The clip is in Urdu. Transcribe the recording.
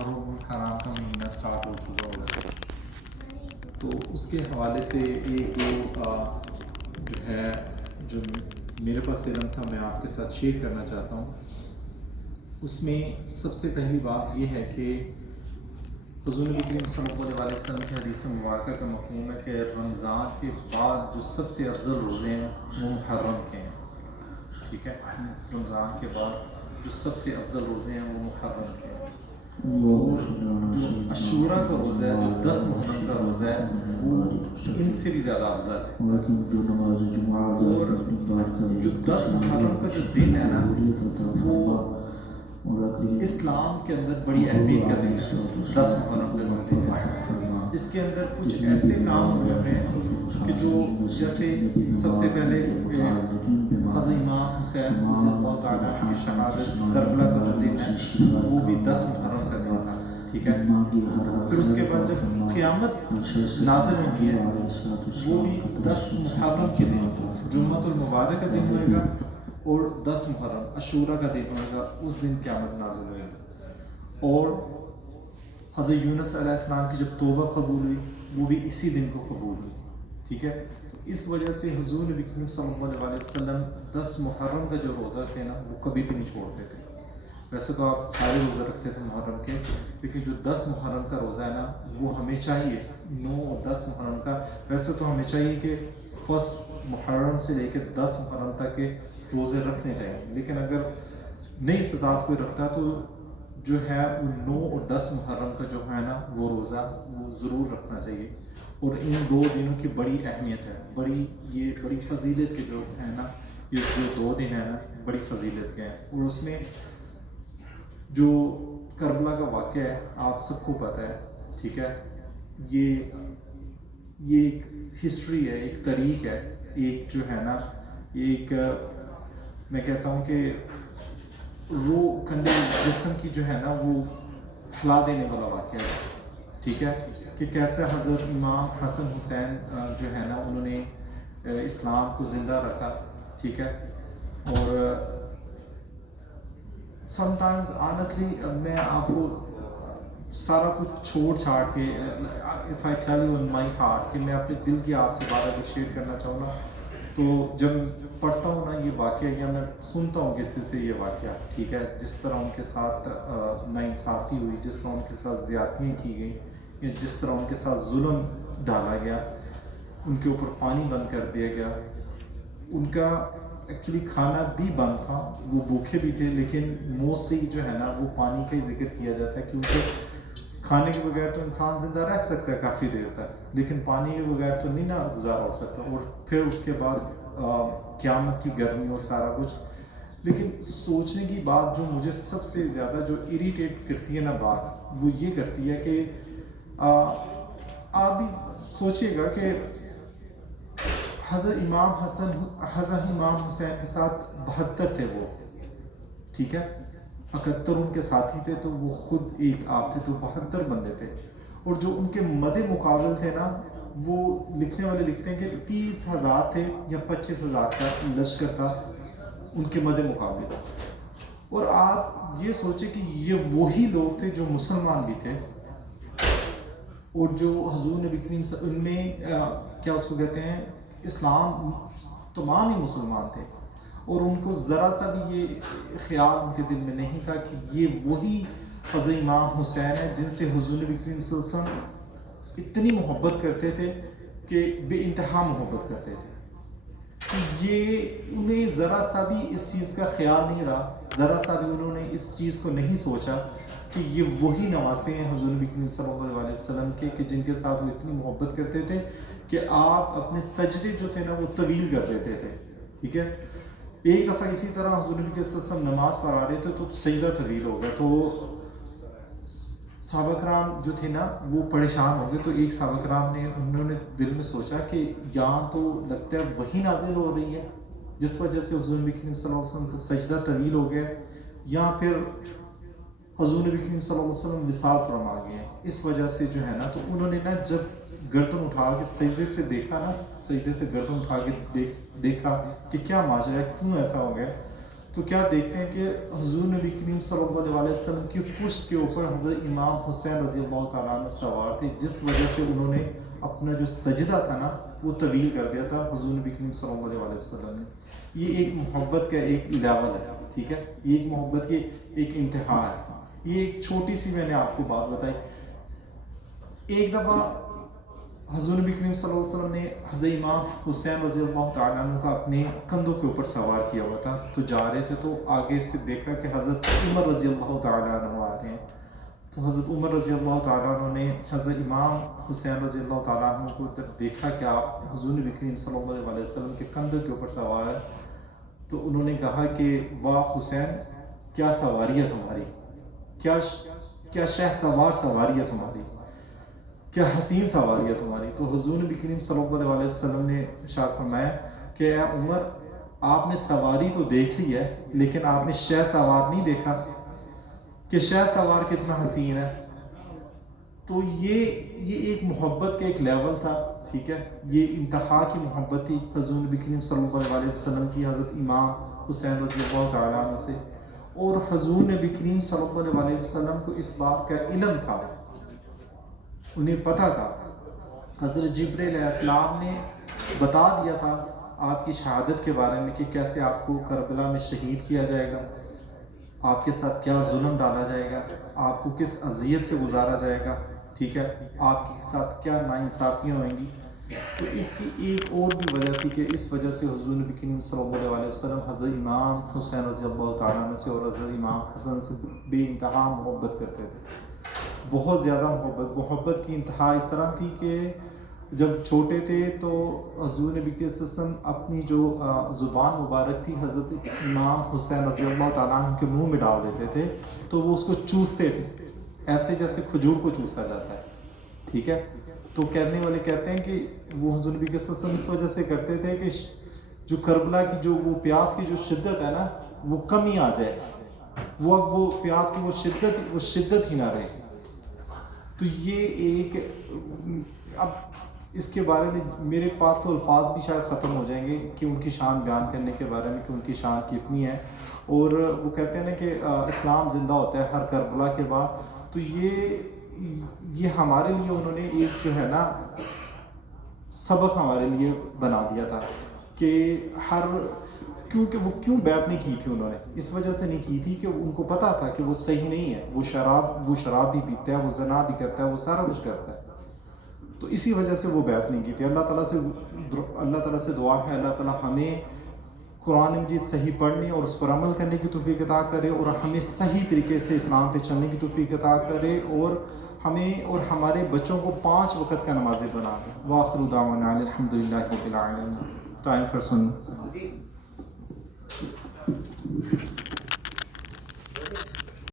محرم الحرام کا مہینہ سٹارٹ ہو چکا ہوگا، تو اس کے حوالے سے ایک دو جو ہے جو میرے پاس علم تھا میں آپ کے ساتھ شیئر کرنا چاہتا ہوں۔ اس میں سب سے پہلی بات یہ ہے کہ حضور نبی کریم صلی اللہ علیہ وسلم کی حدیث مبارکہ کا مفہوم ہے کہ رمضان کے بعد جو سب سے افضل روزے ہیں وہ محرم کے ہیں، ٹھیک ہے؟ رمضان کے بعد جو سب سے افضل روزے ہیں وہ محرم کے ہیں، اور جو عاشوراء کا روزہ ہے، جو 10 محرم کا روزہ ہے، وہ ان سے بھی زیادہ افضل ہے۔ اور جو 10 محرم کا جو دن ہے نا، وہ اسلام کے اندر بڑی اہمیت کا دن ہے۔ 10 محرم کا جو دن ہے، اس کے اندر کچھ ایسے کام ہوئے ہیں کہ جو جیسے سب سے پہلے حضرت امام حسین رضی اللہ تعالیٰ کی شہادت کربلا کا جو دن ہے وہ بھی 10 محرم کا دن تھا، ٹھیک ہے؟ پھر اس کے بعد جب قیامت نازل ہوگی ہے وہ بھی 10 محرم کے دن جمعۃ المبارک کا دن ہوئے گا، اور 10 محرم عاشوراء کا دن ہوئے گا، اس دن قیامت نازل ہوئے گی۔ اور حضرت یونس علیہ السلام کی جب توبہ قبول ہوئی وہ بھی اسی دن کو قبول ہوئی، ٹھیک ہے؟ اس وجہ سے حضور نبی کریم صلی اللہ علیہ وسلم 10 محرم کا جو روزہ تھے نا وہ کبھی بھی نہیں چھوڑتے تھے۔ ویسے تو آپ سارے روزے رکھتے تھے محرم کے، لیکن جو 10 محرم کا روزہ ہے نا وہ ہمیں چاہیے 9 اور 10 محرم کا، ویسے تو ہمیں چاہیے کہ 1 محرم سے لے کے 10 محرم تک کے روزے رکھنے چاہیے، لیکن اگر نئی استطاعت کوئی رکھتا ہے تو جو ہے وہ 9 اور 10 محرم کا جو ہے نا وہ روزہ وہ ضرور رکھنا چاہیے۔ اور ان 2 دنوں کی بڑی اہمیت ہے، بڑی فضیلت کے جو ہے نا، یہ جو 2 دن ہیں نا بڑی فضیلت کے ہیں۔ اور اس میں جو کربلا کا واقعہ ہے آپ سب کو پتہ ہے، ٹھیک ہے؟ یہ ایک ہسٹری ہے، ایک تاریخ ہے، ایک جو ہے نا ایک میں کہتا ہوں کہ روح کنڈے جسم کی جو ہے نا وہ ہلا دینے والا واقعہ ہے، ٹھیک ہے؟ کہ کیسے حضرت امام حسن حسین جو ہے نا انہوں نے اسلام کو زندہ رکھا، ٹھیک ہے؟ اور سم ٹائمز آنیسٹلی میں آپ کو سارا کچھ چھوڑ چھاڑ کے if I tell you in my heart کہ میں اپنے دل کی آپ سے بات اگر شیئر کرنا چاہوں نا، تو جب پڑھتا ہوں نا یہ واقعہ یا میں سنتا ہوں کسی سے یہ واقعہ، ٹھیک ہے، جس طرح ان کے ساتھ ناانصافی ہوئی، جس طرح ان کے ساتھ زیادتیاں کی گئیں، یا جس طرح ان کے ساتھ ظلم ڈالا گیا، ان کے اوپر پانی بند کر دیا گیا، ان کا ایکچولی کھانا بھی بند تھا، وہ بھوکے بھی تھے، لیکن موسٹلی جو ہے نا وہ پانی کا ہی ذکر کیا جاتا ہے، کیونکہ کھانے کے بغیر تو انسان زندہ رہ سکتا ہے کافی دیر تک، لیکن پانی کے بغیر تو نہیں نہ گزارا ہو سکتا۔ اور پھر اس کے بعد قیامت کی گرمی اور سارا کچھ۔ لیکن سوچنے کی بات جو مجھے سب سے زیادہ جو اریٹیٹ کرتی ہے نا بات، وہ یہ کرتی ہے کہ آپ بھی سوچیے گا کہ حضرت امام حسین کے ساتھ 72 تھے وہ، ٹھیک ہے؟ 71 ان کے ساتھی تھے تو وہ خود ایک آپ تھے، تو 72 بندے تھے، اور جو ان کے مد مقابل تھے نا وہ لکھنے والے لکھتے ہیں کہ 30,000 تھے یا 25,000 کا لشکر تھا ان کے مد مقابل۔ اور آپ یہ سوچیں کہ یہ وہی لوگ تھے جو مسلمان بھی تھے، اور جو حضور نبی کریم ان میں کیا اس کو کہتے ہیں اسلام تمام ہی مسلمان تھے، اور ان کو ذرا سا بھی یہ خیال ان کے دل میں نہیں تھا کہ یہ وہی حضرت امام حسین ہے جن سے حضور نبی کریم صلی اللہ علیہ وسلم اتنی محبت کرتے تھے کہ بے انتہا محبت کرتے تھے، کہ یہ انہیں ذرا سا بھی اس چیز کا خیال نہیں رہا، ذرا سا بھی انہوں نے اس چیز کو نہیں سوچا کہ یہ وہی نواسے ہیں حضور نبی کریم صلی اللہ علیہ وسلم کے، کہ جن کے ساتھ وہ اتنی محبت کرتے تھے کہ آپ اپنے سجدے جو تھے نا وہ طویل کر دیتے تھے، ٹھیک ہے؟ ایک دفعہ اسی طرح حضور نبی کے صلی اللہ علیہ وسلم نماز پڑھا رہے تھے تو سجدہ طویل ہو گیا، تو صحابہ کرام جو تھے نا وہ پریشان ہو گئے، تو ایک صحابہ کرام نے انہوں نے دل میں سوچا کہ یہاں تو لگتا ہے وہی نازل ہو رہی ہے جس وجہ سے حضور نبی کریم صلی اللہ علیہ وسلم کا سجدہ طویل ہو گیا، یا پھر حضور نبی کریم صلی اللہ علیہ وسلم وصال فرما گئے ہیں، اس وجہ سے جو ہے نا تو انہوں نے نا جب گردن اٹھا کے سجدے سے دیکھا نا، سجدے سے گردن اٹھا کے دیکھا کہ کیا ماجرا ہے، کیوں ایسا ہو گیا، تو کیا دیکھتے ہیں کہ حضور نبی کریم صلی اللہ علیہ وسلم کی پشت کے اوپر حضرت امام حسین رضی اللہ تعالیٰ عنہ سوار تھے، جس وجہ سے انہوں نے اپنا جو سجدہ تھا نا وہ طویل کر دیا تھا حضور نبی کریم صلی اللہ علیہ وسلم نے. یہ ایک محبت کا ایک لیول ہے، ٹھیک ہے، یہ ایک محبت کی ایک انتہا ہے. یہ ایک چھوٹی سی میں نے آپ کو بات بتائی. ایک دفعہ حضور نبی کریم صلی اللہ علیہ وسلم نے حضرت امام حسین رضی اللہ تعالیٰ عنہ کا اپنے کندھوں کے اوپر سوار کیا ہوا تھا. تو جا رہے تھے تو آگے سے دیکھا کہ حضرت عمر رضی اللہ تعالیٰ عنہ آ رہے ہیں. تو حضرت عمر رضی اللہ تعالیٰ عنہ نے حضرت امام حسین رضی اللہ تعالیٰ عنہ کو جب دیکھا کہ آپ حضور نبی کریم صلی اللہ علیہ وسلم کے کندھوں کے اوپر سوار ہیں، تو انہوں نے کہا کہ واہ حسین، کیا سواری ہے تمہاری، کیا شہ سوار سواری ہے تمہاری، کیا حسین سواری ہے تمہاری. تو حضور نبی کریم صلی اللہ علیہ وسلم نے ارشاد فرمایا کہ اے عمر، آپ نے سواری تو دیکھ لی ہے لیکن آپ نے شہ سوار نہیں دیکھا کہ شہ سوار کتنا حسین ہے. تو یہ ایک محبت کا ایک لیول تھا، ٹھیک ہے، یہ انتہا کی محبت تھی حضور نبی کریم صلی اللہ علیہ وسلم کی حضرت امام حسین رضی اللہ تعالیٰ عنہ سے. اور حضور نبی کریم صلی اللہ علیہ وسلم کو اس بات کا علم تھا، انہیں پتہ تھا. حضرت جبرائیل علیہ السلام نے بتا دیا تھا آپ کی شہادت کے بارے میں کہ کیسے آپ کو کربلا میں شہید کیا جائے گا، آپ کے ساتھ کیا ظلم ڈالا جائے گا، آپ کو کس اذیت سے گزارا جائے گا، ٹھیک ہے، آپ کے ساتھ کیا ناانصافیاں ہوئیں گی. تو اس کی ایک اور بھی وجہ تھی کہ اس وجہ سے حضور نبی کریم صلی اللہ علیہ وسلم حضرت امام حسین رضی اللہ تعالیٰ عنہ سے اور حضرت امام حسن سے بے انتہا محبت کرتے تھے، بہت زیادہ محبت کی انتہا اس طرح تھی کہ جب چھوٹے تھے تو حضور نبی کے وسلم اپنی جو زبان مبارک تھی حضرت امام حسین رضی اللہ تعالیٰ عنہ کے منہ میں ڈال دیتے تھے تو وہ اس کو چوستے تھے، ایسے جیسے کھجور کو چوسا جاتا ہے، ٹھیک ہے. تو کہنے والے کہتے ہیں کہ وہ حضور نبی کے وسلم اس وجہ سے کرتے تھے کہ جو کربلا کی جو وہ پیاس کی جو شدت ہے نا وہ کمی آ جائے، وہ پیاس کی وہ شدت ہی نہ رہے. تو یہ ایک، اب اس کے بارے میں میرے پاس تو الفاظ بھی شاید ختم ہو جائیں گے کہ ان کی شان بیان کرنے کے بارے میں کہ ان کی شان کتنی ہے. اور وہ کہتے ہیں نا کہ اسلام زندہ ہوتا ہے ہر کربلا کے بعد. تو یہ ہمارے لیے انہوں نے ایک جو ہے نا سبق ہمارے لیے بنا دیا تھا کہ کیونکہ وہ کیوں بیعت نہیں کی تھی انہوں نے، اس وجہ سے نہیں کی تھی کہ ان کو پتہ تھا کہ وہ صحیح نہیں ہے، وہ شراب بھی پیتا ہے، وہ زنا بھی کرتا ہے، وہ سارا کچھ کرتا ہے. تو اسی وجہ سے وہ بیعت نہیں کی تھی. اللہ تعالیٰ سے دعا ہے اللہ تعالیٰ ہمیں قرآن مجید صحیح پڑھنے اور اس پر عمل کرنے کی توفیق عطا کرے، اور ہمیں صحیح طریقے سے اسلام پہ چلنے کی توفیق عطا کرے، اور ہمیں اور ہمارے بچوں کو 5 وقت کا نمازی بنا دے. وآخر دعوانا الحمدللہ رب العالمین. ٹائم پر سن